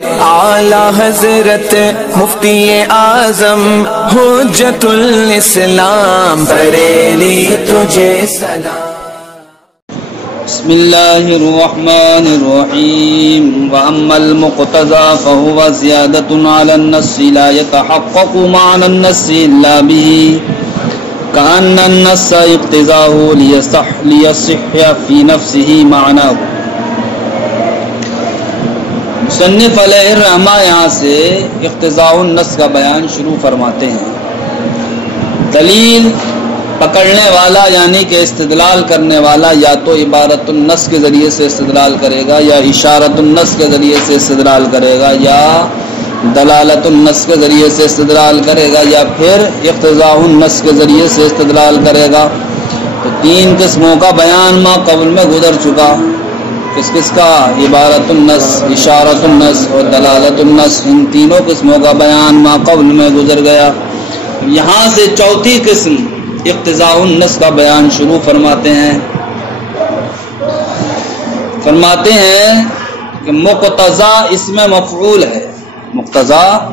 اعلیٰ حضرت مفتی اعظم حجت الاسلام بریلی تجھے سلام۔ بسم اللہ الرحمن الرحیم واما المقتضى فهو زیادة على النص لا يتحقق معنى النص الا به كأن النص اقتضاه ليصح في نفسه معناه۔ مصنف علیہ الرحمہ یہاں سے اقتضاء النص کا بیان شروع فرماتے ہیں۔ دلیل پکڑنے والا یعنی کہ استدلال کرنے والا یا تو عبارت النص کے ذریعے سے استدلال کرے گا یا اشارت النص کے ذریعے سے استدلال کرے گا یا دلالت النص کے ذریعے سے استدلال کرے گا یا پھر اقتضاء النص کے ذریعے سے استدلال کرے گا۔ تو تین قسموں کا بیان ما قبل میں گزر چکا۔ کس کا؟ عبارت النص، اشارت النص اور دلالت النص۔ ان تینوں قسموں کا بیان ما قبل میں گزر گیا۔ یہاں سے چوتھی قسم اقتضاء النص کا بیان شروع فرماتے ہیں۔ فرماتے ہیں کہ مقتضا اسم مفعول ہے۔ مقتضا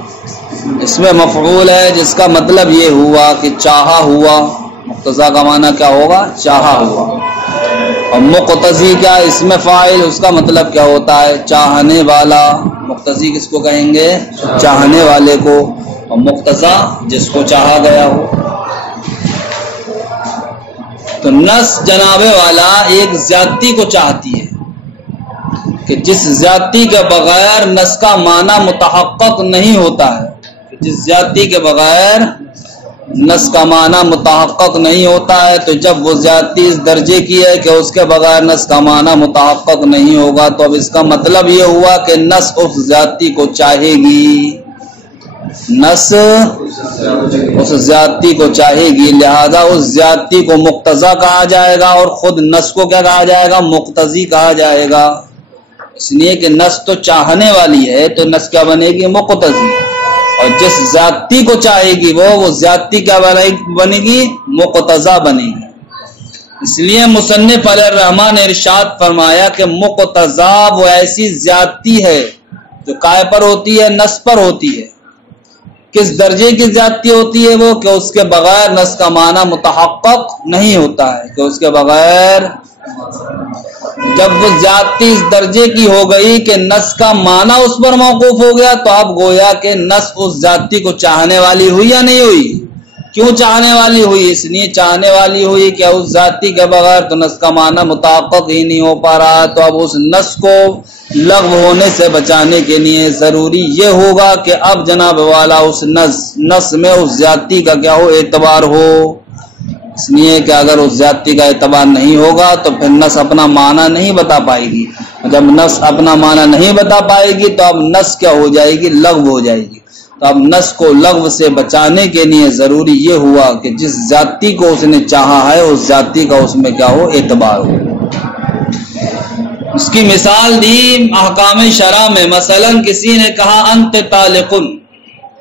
اسم مفعول ہے جس کا مطلب یہ ہوا کہ چاہا ہوا۔ مقتضا کا معنی کیا ہوگا؟ چاہا ہوا۔ اور مقتضی کیا؟ اسم فاعل، اس کا مطلب کیا ہوتا ہے؟ چاہنے والا۔ مقتضی کس کو کہیں گے؟ چاہنے والے کو۔ اور مقتضا جس کو چاہا گیا ہو۔ تو نص جناب والا ایک زیادتی کو چاہتی ہے کہ جس زیادتی کے بغیر نص کا معنی متحقق نہیں ہوتا ہے، جس زیادتی کے بغیر نص کا معنی متحقق نہیں ہوتا ہے، تو جب وہ زیادتی اس درجے کی ہے کہ اس کے بغیر نص کا معنی متحقق نہیں ہوگا، تو اب اس کا مطلب یہ ہوا کہ نص اس زیادتی کو چاہے گی۔ نص اس زیادتی کو چاہے گی، لہذا اس زیادتی کو مقتضا کہا جائے گا اور خود نص کو کیا کہا جائے گا؟ مقتضی کہا جائے گا۔ اس لیے کہ نص تو چاہنے والی ہے تو نص کیا بنے گی؟ مقتضی۔ اور جس زیادتی کو چاہے گی وہ زیادتی کیا بنے گی؟ مقتضا بنے گی۔ اس لیے مصنف علیہ الرحمہ نے ارشاد فرمایا کہ مقتضا وہ ایسی زیادتی ہے جو کائے پر ہوتی ہے؟ نص پر ہوتی ہے۔ کس درجے کی زیادتی ہوتی ہے وہ؟ کہ اس کے بغیر نص کا معنی متحقق نہیں ہوتا ہے، کہ اس کے بغیر جب وہ زیادتی اس درجے کی ہو گئی کہ نص کا معنی اس پر موقوف ہو گیا، تو اب گویا کہ نص اس زیادتی کو چاہنے والی ہوئی یا نہیں ہوئی؟ کیوں چاہنے والی ہوئی؟ اس لیے چاہنے والی ہوئی کہ اس ذاتی کے بغیر تو نص کا معنی متحقق ہی نہیں ہو پا رہا ہے، تو اب اس نص کو لغو ہونے سے بچانے کے لیے ضروری یہ ہوگا کہ اب جناب والا اس نص میں اس ذاتی کا کیا ہو؟ اعتبار ہو۔ اس لیے کہ اگر اس ذاتی کا اعتبار نہیں ہوگا تو پھر نص اپنا معنی نہیں بتا پائے گی۔ جب نص اپنا معنی نہیں بتا پائے گی تو اب نص کیا ہو جائے گی؟ لغو ہو جائے گی۔ تو اب نص کو لغو سے بچانے کے لیے ضروری یہ ہوا کہ جس ذاتی کو اس نے چاہا ہے اس ذاتی کا اس میں کیا ہو؟ اعتبار ہو۔ اس کی مثال دی احکام شرع میں، مثلا کسی نے کہا انت طالقن،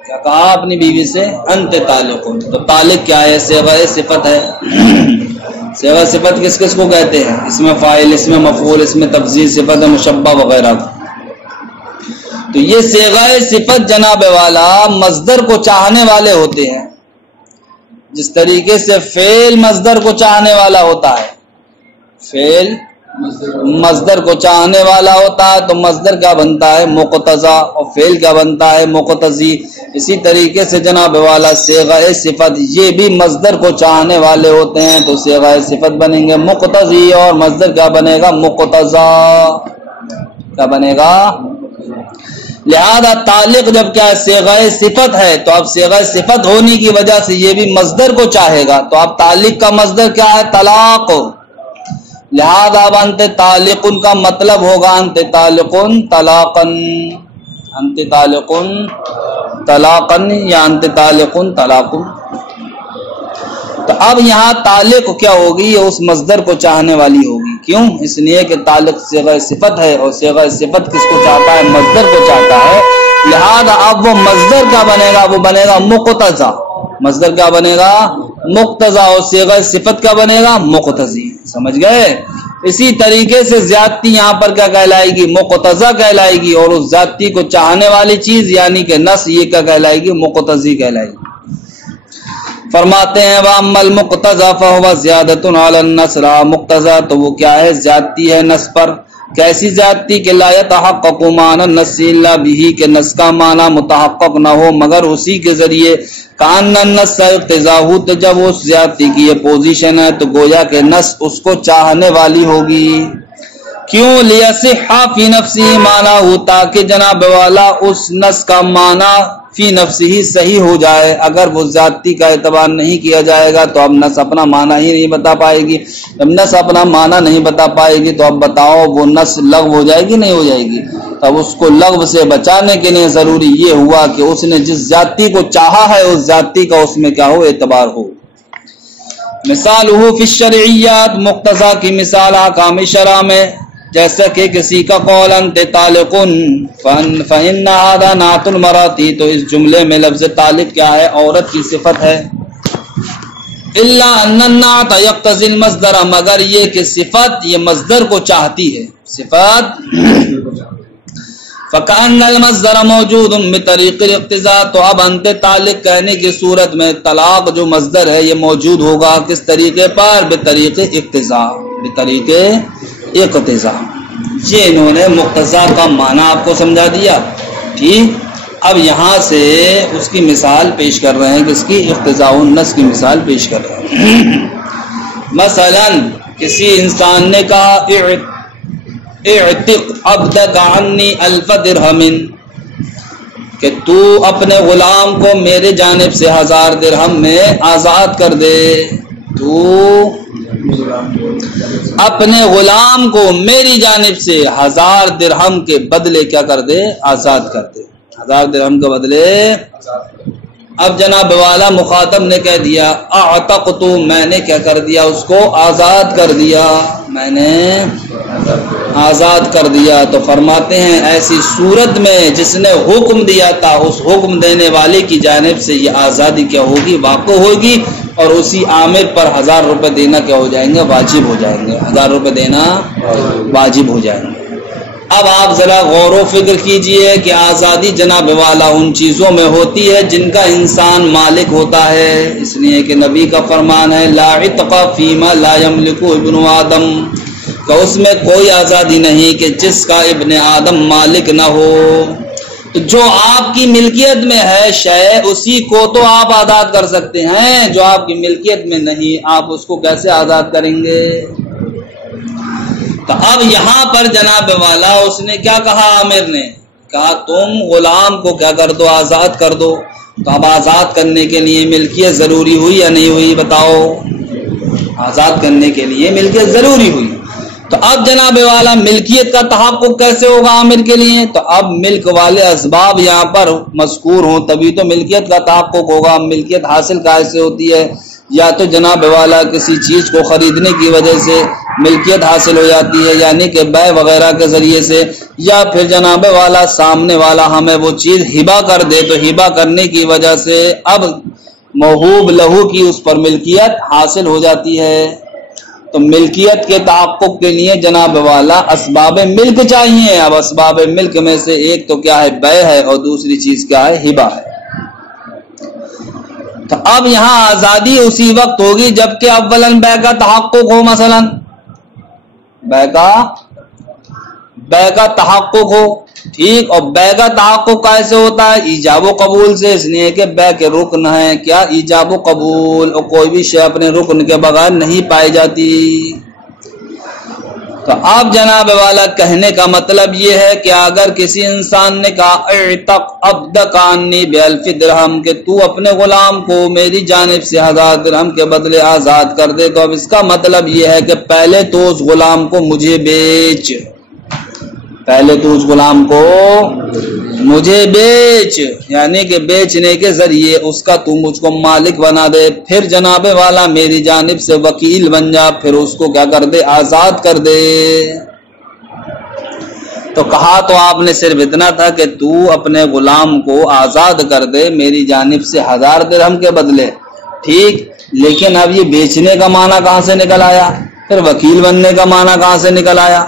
کیا کہا اپنی بیوی سے؟ انت طالقن۔ تو طالق کیا ہے؟ صیغہ صفت ہے۔ صیغہ صفت کس کس کو کہتے ہیں؟ اس میں فاعل، اس میں مفعول، اس میں تفضیل صفت مشبہ وغیرہ۔ تو یہ صیغہ صفت جناب والا مصدر کو چاہنے والے ہوتے ہیں، جس طریقے سے فعل مصدر کو چاہنے والا ہوتا ہے۔ فعل مصدر کو چاہنے والا ہوتا ہے تو مصدر کیا بنتا ہے؟ مقتضا، اور فعل کیا بنتا ہے؟ مقتضی۔ اسی طریقے سے جناب والا صیغہ صفت یہ بھی مصدر کو چاہنے والے ہوتے ہیں، تو صیغہ صفت بنیں گے مقتضی اور مصدر کیا بنے گا؟ مقتضا۔ کیا بنے گا؟ لہذا طالق جب کیا صیغہ صفت ہے تو اب صیغہ صفت ہونے کی وجہ سے یہ بھی مصدر کو چاہے گا، تو اب طالق کا مصدر کیا ہے؟ طلاق۔ لہذا اب انت طالقن کا مطلب ہوگا انت طالقن طلاقن، انت طالقن طلاقن یا انت طالقن طلاقن۔ تو اب یہاں طالق کیا ہوگی؟ یہ اس مصدر کو چاہنے والی ہوگی۔ کیوں؟ اس لیے کہ طالق صیغہ صفت ہے اور صیغہ صفت کس کو چاہتا ہے؟ مصدر کو چاہتا ہے۔ لہذا اب وہ مصدر کیا بنے گا؟ وہ بنے گا مقتضا۔ مصدر کیا بنے گا؟ مقتضا، اور صیغہ صفت کیا بنے گا؟ مقتضی۔ سمجھ گئے؟ اسی طریقے سے زیادتی یہاں پر کیا کہلائے گی؟ مقتضی کہلائے گی، اور اس زیادتی کو چاہنے والی چیز یعنی کہ نس یہ کیا کہلائے گی؟ مقتضی کہلائے گی۔ فرماتے ہیں وَأَمَّا الْمُقْتَضَى فَهُوَ زِيَادَةٌ عَلَى النَّسْ، مقتضی تو وہ کیا ہے؟ زیادتی ہے نس پر۔ کیسی زیادتی؟ کہ لا يتحقق معنى النص الا به، کہ نس کا معنی متحقق نہ ہو مگر اسی کے ذریعے۔ کان النص اقتضاء، تو جب اس زیادتی کی یہ پوزیشن ہے تو گویا کہ نس اس کو چاہنے والی ہوگی۔ کیوں؟ لیصح فی نفسی معنی، تاکہ جناب والا اس نس کا معنی فی نفسی ہی صحیح ہو جائے۔ اگر وہ زیادتی کا اعتبار نہیں کیا جائے گا تو اب نس اپنا معنی ہی نہیں بتا پائے گی۔ جب نس اپنا معنی نہیں بتا پائے گی تو اب بتاؤ وہ نس لغو ہو جائے گی نہیں ہو جائے گی؟ تب اس کو لغو سے بچانے کے لیے ضروری یہ ہوا کہ اس نے جس زیادتی کو چاہا ہے اس زیادتی کا اس میں کیا ہو؟ اعتبار ہو۔ مثالہ فی الشرعیات، مقتضی کی مثال احکام شرع میں، جیسا کہ کسی کا قول انت طالق فإن هذا نعت المرأة، تو اس جملے میں لفظ طالق کیا ہے؟ عورت کی صفت ہے۔ الا ان النعت يقتضي المصدر، مگر یہ کہ صفت یہ مصدر کو چاہتی ہے۔ صفت فكأن المصدر موجود بطریق الاقتضاء، تو اب انت طالق کہنے کی صورت میں طلاق جو مصدر ہے یہ موجود ہوگا کس طریقے پر؟ بطریق اقتضاء، بطریق اقتضاء۔ یہ انہوں نے مقتضا کا معنی آپ کو سمجھا دیا، ٹھیک۔ اب یہاں سے اس کی مثال پیش کر رہے ہیں، کس کی؟ اقتضاء النص کی مثال پیش کر رہے ہیں۔ مثلا کسی انسان نے کہا اعتق عبدک عنی الف درہم، کہ تو اپنے غلام کو میرے جانب سے 1000 درہم میں آزاد کر دے۔ تو اپنے غلام کو میری جانب سے 1000 درہم کے بدلے کیا کر دے؟ آزاد کر دے۔ 1000 درہم کے بدلے۔ اب جناب والا مخاطب نے کہہ دیا اعتقت، میں نے کیا کر دیا؟ اس کو آزاد کر دیا، میں نے آزاد کر دیا۔ تو فرماتے ہیں ایسی صورت میں جس نے حکم دیا تھا اس حکم دینے والے کی جانب سے یہ آزادی کیا ہوگی؟ واقع ہوگی، اور اسی عامر پر 1000 روپے دینا کیا ہو جائیں گے؟ واجب ہو جائیں گے۔ 1000 روپے دینا واجب ہو جائیں گے۔ اب آپ ذرا غور و فکر کیجئے کہ آزادی جناب والا ان چیزوں میں ہوتی ہے جن کا انسان مالک ہوتا ہے، اس لیے کہ نبی کا فرمان ہے لا عتق فیما لا یملک ابن آدم، کہ اس میں کوئی آزادی نہیں کہ جس کا ابن آدم مالک نہ ہو۔ تو جو آپ کی ملکیت میں ہے شے اسی کو تو آپ آزاد کر سکتے ہیں، جو آپ کی ملکیت میں نہیں آپ اس کو کیسے آزاد کریں گے؟ تو اب یہاں پر جناب والا اس نے کیا کہا؟ عامر نے کہا تم غلام کو کیا کر دو؟ آزاد کر دو۔ تو اب آزاد کرنے کے لیے ملکیت ضروری ہوئی یا نہیں ہوئی؟ بتاؤ۔ آزاد کرنے کے لیے ملکیت ضروری ہوئی۔ تو اب جناب والا ملکیت کا تحقق کیسے ہوگا عامر کے لیے؟ تو اب ملک والے اسباب یہاں پر مذکور ہوں تبھی تو ملکیت کا تحقق ہوگا۔ ملکیت حاصل کیسے ہوتی ہے؟ یا تو جناب والا کسی چیز کو خریدنے کی وجہ سے ملکیت حاصل ہو جاتی ہے یعنی کہ بے وغیرہ کے ذریعے سے، یا پھر جناب والا سامنے والا ہمیں وہ چیز ہبہ کر دے تو ہبہ کرنے کی وجہ سے اب موہوب لہو کی اس پر ملکیت حاصل ہو جاتی ہے۔ تو ملکیت کے تحقق کے لیے جناب والا اسباب ملک چاہیے۔ اب اسباب ملک میں سے ایک تو کیا ہے؟ بے ہے، اور دوسری چیز کیا ہے؟ ہبہ ہے۔ تو اب یہاں آزادی اسی وقت ہوگی جبکہ اولاً بے کا تحقق ہو، مثلا بے کا تحقق ہو، ٹھیک۔ اور بے کا تحقق کیسے ہوتا ہے؟ ایجاب و قبول سے، اس لیے کہ بے کے رکن ہیں کیا؟ ایجاب و قبول، اور کوئی بھی شے اپنے رکن کے بغیر نہیں پائی جاتی۔ تو اب جناب والا کہنے کا مطلب یہ ہے کہ اگر کسی انسان نے کہا اعتق عبدک عنی ب1000 درہم، کہ تو اپنے غلام کو میری جانب سے 1000 درہم کے بدلے آزاد کر دے، تو اب اس کا مطلب یہ ہے کہ پہلے تو اس غلام کو مجھے بیچ، پہلے تو اس غلام کو مجھے بیچ، یعنی کہ بیچنے کے ذریعے اس کا تو مجھ کو مالک بنا دے، پھر جناب والا میری جانب سے وکیل بن جا، پھر اس کو کیا کر دے؟ آزاد کر دے۔ تو کہا تو آپ نے صرف اتنا تھا کہ تو اپنے غلام کو آزاد کر دے میری جانب سے 1000 درہم کے بدلے، ٹھیک۔ لیکن اب یہ بیچنے کا معنی کہاں سے نکل آیا؟ پھر وکیل بننے کا معنی کہاں سے نکل آیا؟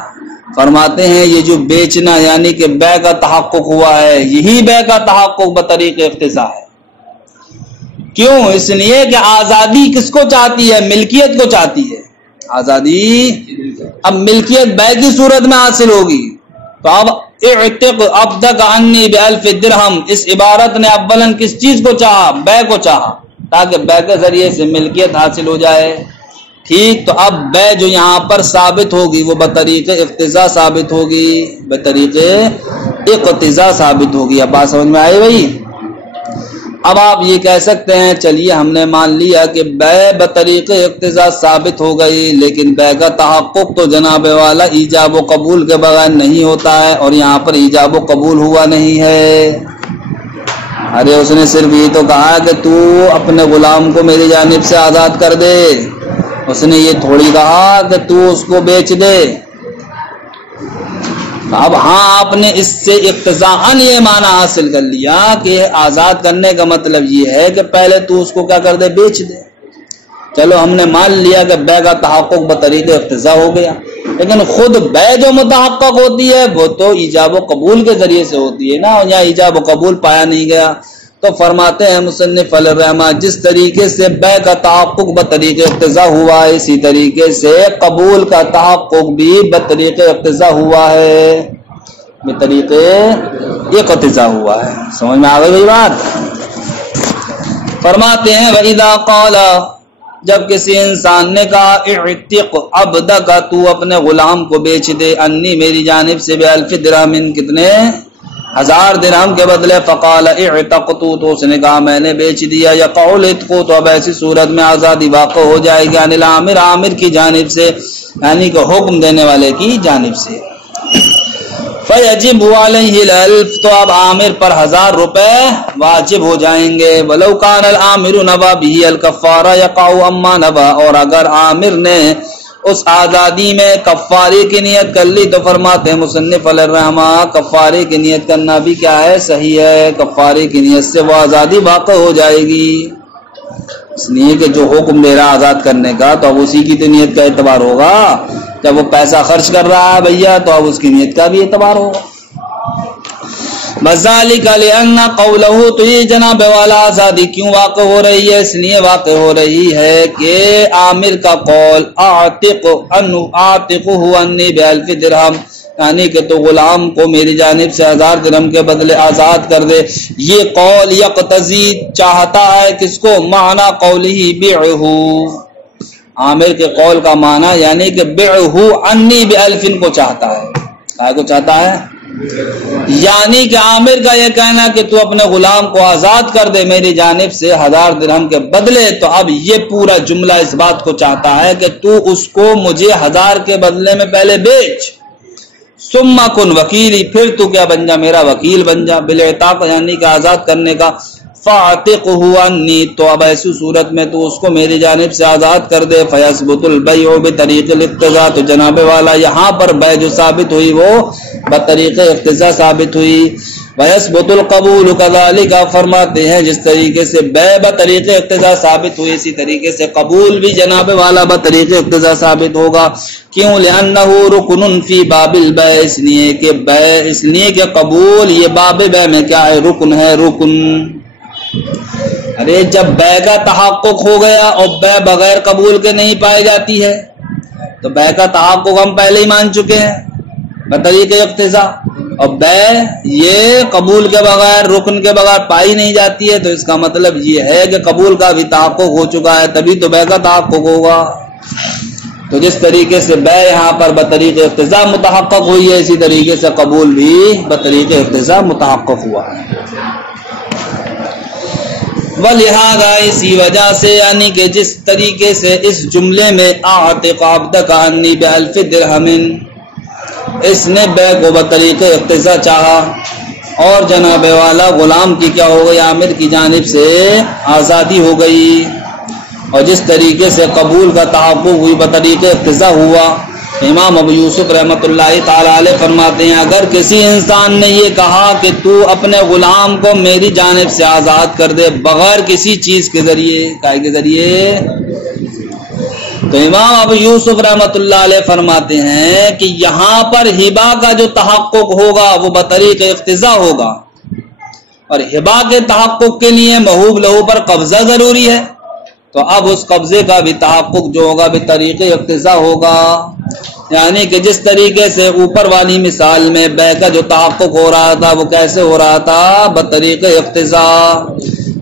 فرماتے ہیں یہ جو بیچنا یعنی کہ بے کا تحقق ہوا ہے، یہی بے کا تحقق بطریق اقتضاء ہے۔ کیوں؟ اس لیے کہ آزادی کس کو چاہتی ہے؟ ملکیت کو چاہتی ہے۔ آزادی اب ملکیت بے کی صورت میں حاصل ہوگی تو اب اعتق عبدک عنی بألف درہم، اس عبارت نے اولاً کس چیز کو چاہا؟ بے کو چاہا، تاکہ بے کے ذریعے سے ملکیت حاصل ہو جائے۔ ٹھیک، تو اب بے جو یہاں پر ثابت ہوگی وہ بطریق اقتضاء ثابت ہوگی، بطریق اقتضاء ثابت ہوگی۔ اب بات سمجھ میں آئی بھائی؟ اب آپ یہ کہہ سکتے ہیں چلیے ہم نے مان لیا کہ بے بطریق اقتضاء ثابت ہو گئی، لیکن بے کا تحقق تو جناب والا ایجاب و قبول کے بغیر نہیں ہوتا ہے، اور یہاں پر ایجاب و قبول ہوا نہیں ہے۔ ارے اس نے صرف یہ تو کہا کہ تو اپنے غلام کو میری جانب سے آزاد کر دے، اس نے یہ تھوڑی کہا کہ تو اس کو بیچ دے۔ اب ہاں آپ نے اس سے اقتضاءً یہ معنی حاصل کر لیا کہ آزاد کرنے کا مطلب یہ ہے کہ پہلے تو اس کو کیا کر دے؟ بیچ دے۔ چلو ہم نے مان لیا کہ بے کا تحقق بطریق اقتضاء ہو گیا، لیکن خود بے جو متحقق ہوتی ہے وہ تو ایجاب و قبول کے ذریعے سے ہوتی ہے نا، اور یہاں ایجاب و قبول پایا نہیں گیا۔ تو فرماتے ہیں مصنف علیہ الرحمہ جس طریقے سے بے کا تحقق بطریق اقتضاء ہوا ہے، اسی طریقے سے قبول کا تحقق بھی بطریق اقتضاء ہوا ہے، بطریق اقتضاء ہوا ہے۔ سمجھ میں آ گئی بات؟ فرماتے ہیں وَإِذَا قَالَ، جب کسی انسان نے کہا اعتق عبدک، تو اپنے غلام کو بیچ دے، انی میری جانب سے بألف درہم، کتنے؟ 1000 درہم کے بدلے، فقال اعتقت، تو اس نے کہا میں نے بیچ دیا، یقع العتق، تو اب ایسی صورت میں آزادی واقع ہو جائے گی، عن العامر، عامر کی جانب سے، یعنی کہ حکم دینے والے کی جانب سے۔ فیجب علیہ الالف، تو اب عامر پر 1000 روپے واجب ہو جائیں گے، ولو کان العامر نوی به الکفارہ یقع اما نوی، اور اگر عامر نے اس آزادی میں کفارے کی نیت کر لی تو فرماتے ہیں مصنف علیہ الرحمہ کفارے کی نیت کرنا بھی کیا ہے؟ صحیح ہے، کفارے کی نیت سے وہ آزادی واقع ہو جائے گی، اس لیے کہ جو حکم دے رہا آزاد کرنے کا تو اب اسی کی تو نیت کا اعتبار ہوگا، جب وہ پیسہ خرچ کر رہا ہے بھیا تو اب اس کی نیت کا بھی اعتبار ہوگا۔ بذالک لأن قولہ، تو یہ جناب والا آزادی کیوں واقع ہو رہی ہے؟ اس لیے واقع ہو رہی ہے کہ عامر کا قول اعتقہ انی بألف درہم، یعنی کہ تو غلام کو میری جانب سے 1000 درہم کے بدلے آزاد کر دے، یہ قول یقتضی چاہتا ہے کس کو؟ معنی قولہ بعہ، عامر کے قول کا معنی یعنی کہ بعہ انی بألف کو چاہتا ہے، کیا کو چاہتا ہے؟ یعنی کہ عامر کا یہ کہنا کہ تو اپنے غلام کو آزاد کر دے میری جانب سے 1000 درہم کے بدلے، تو اب یہ پورا جملہ اس بات کو چاہتا ہے کہ تو اس کو مجھے 1000 کے بدلے میں پہلے بیچ، ثم کن وکیلی، پھر تو کیا بن جا؟ میرا وکیل بن جا، بالعتاق یعنی کہ آزاد کرنے کا، فاعتقہ عنی، تو اب ایسی صورت میں تو اس کو میری جانب سے آزاد کر دے، فیثبت البیع بطریق الاقتضاء، تو جناب والا یہاں پر بیع جو ثابت ہوئی وہ بطریق اقتضاء ثابت ہوئی، ویثبت القبول کذالک، فرماتے ہیں جس طریقے سے بیع بطریق اقتضاء ثابت ہوئی اسی طریقے سے قبول بھی جناب والا بطریق اقتضاء ثابت ہوگا۔ کیوں؟ لأنہ رکن فی باب البیع، اس لیے کہ بیع، اس لیے کہ قبول یہ باب بیع میں کیا ہے؟ رکن ہے، رکن۔ ارے جب بیع کا تحقق ہو گیا اور بیع بغیر قبول کے نہیں پائی جاتی ہے تو بیع کا تحقق ہم پہلے ہی مان چکے ہیں بطریق اقتضاء، اور بیع یہ قبول کے بغیر، رکن کے بغیر پائی نہیں جاتی ہے، تو اس کا مطلب یہ ہے کہ قبول کا بھی تحقق ہو چکا ہے، تبھی تو بیع کا تحقق ہوگا۔ تو جس طریقے سے بیع یہاں پر بطریق اقتضاء متحقق ہوئی ہے اسی طریقے سے قبول بھی بطریق اقتضاء متحقق ہوا ہے۔ وَلِهَذَا، اسی وجہ سے، یعنی کہ جس طریقے سے اس جملے میں اعتق عبدک عنی بألف درہم، اس نے بیع کو بطریق اقتضاء چاہا اور جناب والا غلام کی کیا ہو گئی؟ عامر کی جانب سے آزادی ہو گئی، اور جس طریقے سے قبول کا تحقق ہوئی بطریق اقتضاء ہوا۔ امام ابو یوسف رحمۃ اللہ تعالی علیہ فرماتے ہیں اگر کسی انسان نے یہ کہا کہ تو اپنے غلام کو میری جانب سے آزاد کر دے بغیر کسی چیز کے ذریعے، کائے کے ذریعے، تو امام ابو یوسف رحمۃ اللہ علیہ فرماتے ہیں کہ یہاں پر ہبا کا جو تحقق ہوگا وہ بطریق اقتضا ہوگا، اور ہبا کے تحقق کے لیے موہوب لہو پر قبضہ ضروری ہے، تو اب اس قبضے کا بھی تحقق جو ہوگا بطریق اقتضا ہوگا، یعنی کہ جس طریقے سے اوپر والی مثال میں بے کا جو تحقق ہو رہا تھا وہ کیسے ہو رہا تھا؟ بطریق اقتضا،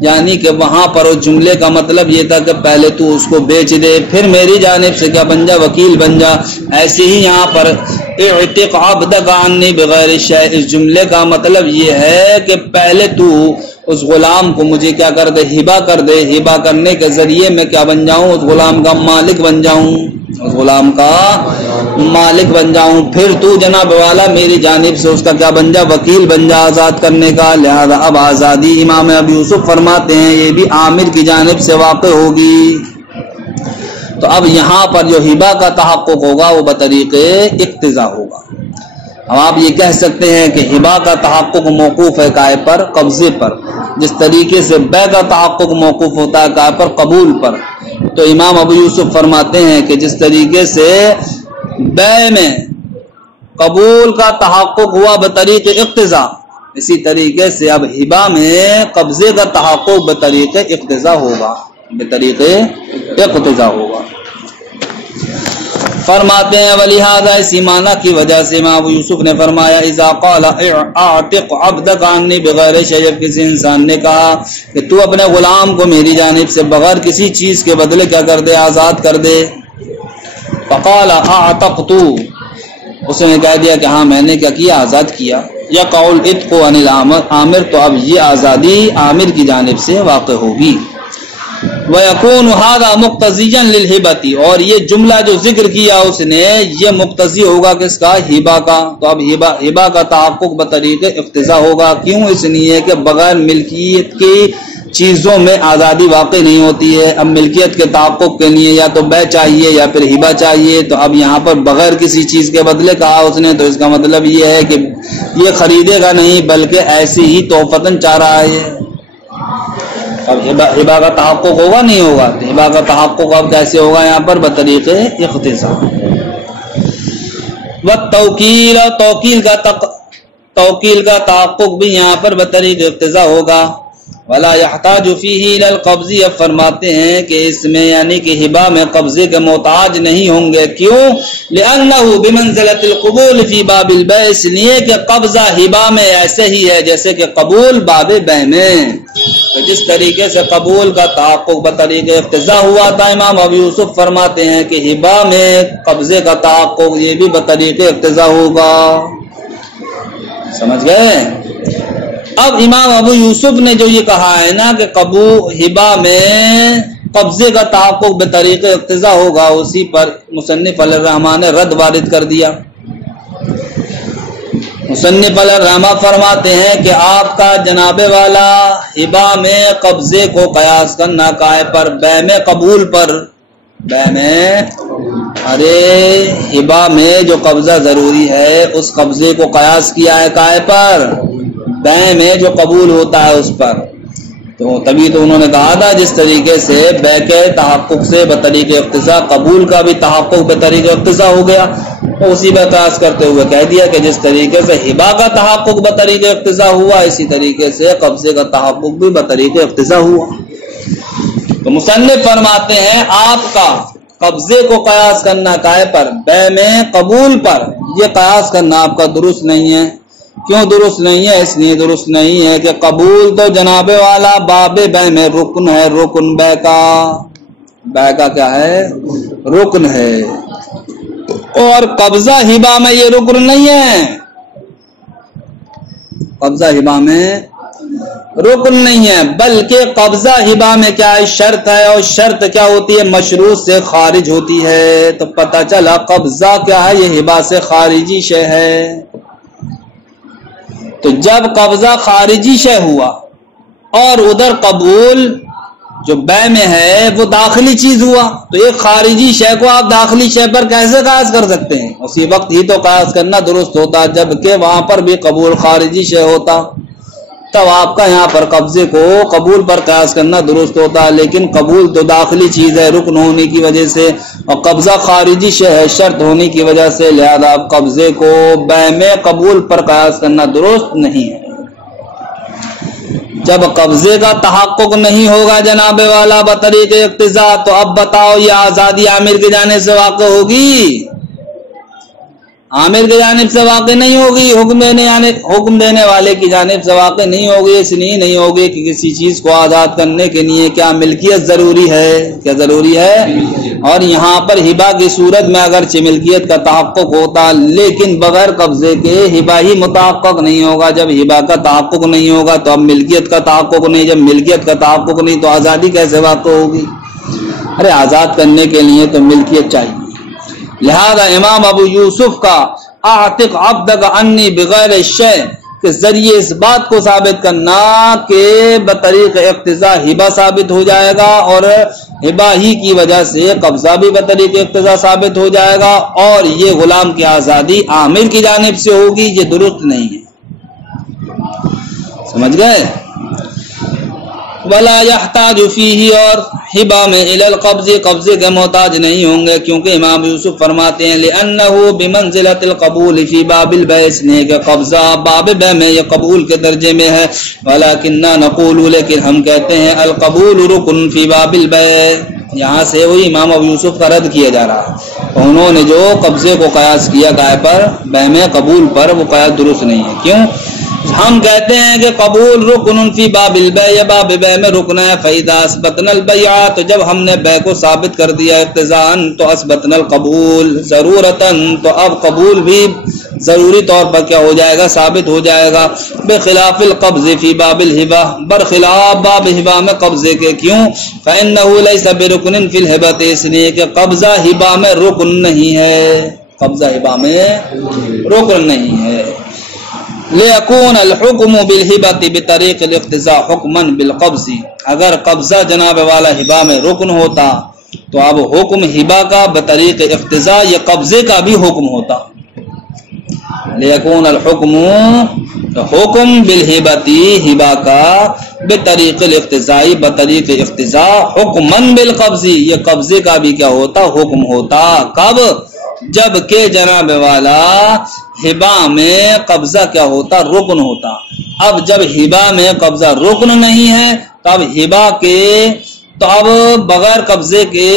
یعنی کہ وہاں پر اس جملے کا مطلب یہ تھا کہ پہلے تو اس کو بیچ دے پھر میری جانب سے کیا بن جا، وکیل بن جا۔ ایسے ہی یہاں پر اعتق عبدک عنی بغیر شیء، اس جملے کا مطلب یہ ہے کہ پہلے تو اس غلام کو مجھے کیا کر دے، ہبا کر دے، ہبا کرنے کے ذریعے میں کیا بن جاؤں، اس غلام کا مالک بن جاؤں، اس غلام کا مالک بن جاؤں، پھر تو جناب والا میری جانب سے اس کا کیا بن جا، وکیل بن جا آزاد کرنے کا۔ لہذا اب آزادی امام ابو یوسف فرماتے ہیں یہ بھی عامر کی جانب سے واقع ہوگی۔ تو اب یہاں پر جو ہبا کا تحقق ہوگا وہ بطریق اقتضا ہوگا۔ اب آپ یہ کہہ سکتے ہیں کہ ہبا کا تحقق موقوف ہے کائے پر، قبضے پر، جس طریقے سے بے کا تحقق موقوف ہوتا ہے کائے پر، قبول پر۔ تو امام ابو یوسف فرماتے ہیں کہ جس طریقے سے بے میں قبول کا تحقق ہوا بطریق اقتضا، اسی طریقے سے اب ہبا میں قبضے کا تحقق بطریق اقتضا ہوگا، بطریق اقتضا ہوگا۔ فرماتے ہیں ولہذا اسی معنی کی وجہ سے امام ابو یوسف نے فرمایا اذا قال اعتق عبدک عنی بغیر شیء، جب کسی انسان نے کہا کہ تو اپنے غلام کو میری جانب سے بغیر کسی چیز کے بدلے کیا کر دے، آزاد کر دے، فقال اعتقت، اس نے کہہ دیا کہ ہاں میں نے کیا کیا، آزاد کیا، یا قول اتق عن العامر، تو اب یہ آزادی عامر کی جانب سے واقع ہوگی۔ وَيَكُونُ هَذَا مُقْتَضِيًّا لِلْهِبَةِ، اور یہ جملہ جو ذکر کیا اس نے یہ مقتضی ہوگا کس کا، ہبا کا۔ تو اب ہبا کا تحقق بطریق اقتضا ہوگا، کیوں؟ اس لیے کہ بغیر ملکیت کی چیزوں میں آزادی واقع نہیں ہوتی ہے۔ اب ملکیت کے تحقق کے لیے یا تو بے چاہیے یا پھر ہبا چاہیے، تو اب یہاں پر بغیر کسی چیز کے بدلے کہا اس نے، تو اس کا مطلب یہ ہے کہ یہ خریدے گا نہیں بلکہ ایسی ہی تحفتاً چاہ رہا ہے۔ اب ہبا کا تحقق ہوگا نہیں ہوگا، تو ہبا کا تحقق اب کیسے ہوگا یہاں پر، بطریق اقتضا۔ والتوکیل، توکیل کا تحقق بھی یہاں پر بطریق اقتضا ہوگا۔ ولا يحتاج فيه الى القبض، اب فرماتے ہیں کہ اس میں یعنی کہ ہبا میں قبضے کے محتاج نہیں ہوں گے، کیوں؟ لانه بمنزلة القبول في باب البيع، اس لیے کہ قبضہ ہبا میں ایسے ہی ہے جیسے کہ قبول باب بیع میں۔ تو جس طریقے سے قبول کا تحقق بطریق اقتضا ہوا تھا، امام ابو یوسف فرماتے ہیں کہ ہبا میں قبضے کا تحقق یہ بھی بطریق اقتضا ہوگا۔ سمجھ گئے؟ اب امام ابو یوسف نے جو یہ کہا ہے نا کہ ہبا میں قبضے کا تحقق بطریق اقتضا ہوگا، اسی پر مصنف علیہ الرحمٰن نے رد وارد کر دیا۔ مصنف علیہ الرحمٰ فرماتے ہیں کہ آپ کا جناب والا ہبا میں قبضے کو قیاس کرنا کائے پر، بے میں قبول پر، بے میں ارے ہبا میں جو قبضہ ضروری ہے اس قبضے کو قیاس کیا ہے کائے پر، بے میں جو قبول ہوتا ہے اس پر۔ تو تبھی تو انہوں نے کہا تھا جس طریقے سے بے کے تحقق سے بطریق اقتضا قبول کا بھی تحقق بطریق اقتضا ہو گیا، اسی پر قیاس کرتے ہوئے کہہ دیا کہ جس طریقے سے ہبا کا تحقق بطریق اقتضا ہوا اسی طریقے سے قبضے کا تحقق بھی بطریق اقتضا ہوا۔ تو مصنف فرماتے ہیں آپ کا قبضے کو قیاس کرنا کائے پر، بے میں قبول پر، یہ قیاس کرنا آپ کا درست نہیں ہے۔ کیوں درست نہیں ہے؟ اس لیے درست نہیں ہے کہ قبول تو جناب والا باب بے میں رکن ہے، رکن بے کا کیا ہے، رکن ہے، اور قبضہ ہبا میں یہ رکن نہیں ہے، قبضہ ہبا میں رکن نہیں ہے، بلکہ قبضہ ہبا میں کیا ہے، شرط ہے، اور شرط کیا ہوتی ہے، مشروط سے خارج ہوتی ہے۔ تو پتہ چلا قبضہ کیا ہے، یہ ہبا سے خارجی شے ہے۔ تو جب قبضہ خارجی شے ہوا اور ادھر قبول جو بے میں ہے وہ داخلی چیز ہوا، تو ایک خارجی شے کو آپ داخلی شے پر کیسے قیاس کر سکتے ہیں؟ اسی وقت ہی تو قیاس کرنا درست ہوتا جبکہ وہاں پر بھی قبول خارجی شے ہوتا۔ تب آپ کا یہاں پر قبضے کو قبول پر قیاس کرنا درست ہوتا ہے. لیکن قبول تو داخلی چیز ہے رکن ہونے کی وجہ سے، اور قبضہ خارجی ہے شرط ہونے کی وجہ سے، لہذا قبضے کو بے میں قبول پر قیاس کرنا درست نہیں ہے. جب قبضے کا تحقق نہیں ہوگا جناب والا بطریق اقتضاء، تو اب بتاؤ یہ آزادی عامر کی جانب سے واقع ہوگی؟ عامر کی جانب سے واقع نہیں ہوگی، حکم دینے والے کی جانب سے واقع نہیں ہوگی. اس لیے نہیں ہوگی کہ کسی چیز کو آزاد کرنے کے لیے کیا ملکیت ضروری ہے؟ کیا ضروری ہے؟ اور یہاں پر ہبہ کی صورت میں اگرچہ ملکیت کا تحقق ہوتا لیکن بغیر قبضے کے ہبہ ہی متحقق نہیں ہوگا. جب ہبہ کا تحقق نہیں ہوگا تو اب ملکیت کا تحقق نہیں، جب ملکیت کا تحقق نہیں تو آزادی کیسے واقع ہوگی؟ ارے آزاد کرنے کے لیے تو ملکیت چاہیے. لہذا امام ابو یوسف کا اعتق عبدک انی بغیر الشیء کے ذریعے اس بات کو ثابت کرنا کہ بطریق اقتضاء ہبہ ثابت ہو جائے گا، اور ہبہ ہی کی وجہ سے قبضہ بھی بطریق اقتضاء ثابت ہو جائے گا، اور یہ غلام کی آزادی عامر کی جانب سے ہوگی، یہ درست نہیں ہے. سمجھ گئے؟ ولا يحتاج فيه، اور ہبہ میں الى القبض قبضے کے محتاج نہیں ہوں گے، کیونکہ امام یوسف فرماتے ہیں لأنه بمنزلة القبول في باب البيع، اس لیے کہ قبضہ باب بیع میں یہ قبول کے درجے میں ہے. ولكننا نقول، لیکن ہم کہتے ہیں القبول رکن في باب البيع. یہاں سے وہی امام ابو یوسف کا رد کیا جا رہا ہے. انہوں نے جو قبضے کو قیاس کیا گائے پر بیع میں قبول پر، وہ قیاس درست نہیں ہے. کیوں؟ ہم کہتے ہیں کہ قبول رکن فی باب البیع، باب بیع میں رکن ہے. فإذا اثبتنا البیع، تو جب ہم نے بیع کو ثابت کر دیا اقتضاءً تو اثبتنا القبول ضرورتاً، تو اب قبول بھی ضروری طور پر کیا ہو جائے گا؟ ثابت ہو جائے گا. بخلاف القبض فی باب الہبہ، برخلاف باب ہبہ میں قبضے کے. کیوں؟ فإنه ليس برکن فی الہبۃ، اس لیے کہ قبضہ ہبہ میں رکن نہیں ہے. قبضہ ہبہ میں رکن نہیں ہے. لِيَكُونَ الْحُكْمُ بِالْهِبَةِ بِطَرِيقِ الْاقْتِضَاءِ حُكْمًا بِالْقَبْضِ، اگر قبضہ جناب والا ہبہ میں رکن ہوتا تو اب حکم ہبہ کا بطریق اقتضاء یہ قبضے کا بھی حکم ہوتا. لِيَكُونَ الْحُكْمُ، حکم بِالْهِبَةِ ہبہ کا بطریق الاقتضاء بطریق اقتضاء حُكْمًا بِالْقَبْضِ، یہ قبضے کا بھی کیا ہوتا؟ حکم ہوتا. کب؟ جب کہ جناب والا ہبہ میں قبضہ کیا ہوتا؟ رکن ہوتا. اب جب ہبہ میں قبضہ رکن نہیں ہے تو اب ہبہ کے تو اب بغیر قبضے کے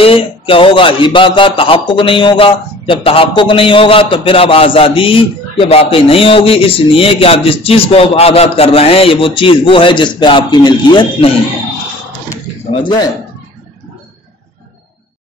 کیا ہوگا؟ ہبہ کا تحقق نہیں ہوگا. جب تحقق نہیں ہوگا تو پھر اب آزادی یہ باقی نہیں ہوگی. اس لیے کہ آپ جس چیز کو آزاد کر رہے ہیں یہ وہ چیز وہ ہے جس پہ آپ کی ملکیت نہیں ہے. سمجھ گئے؟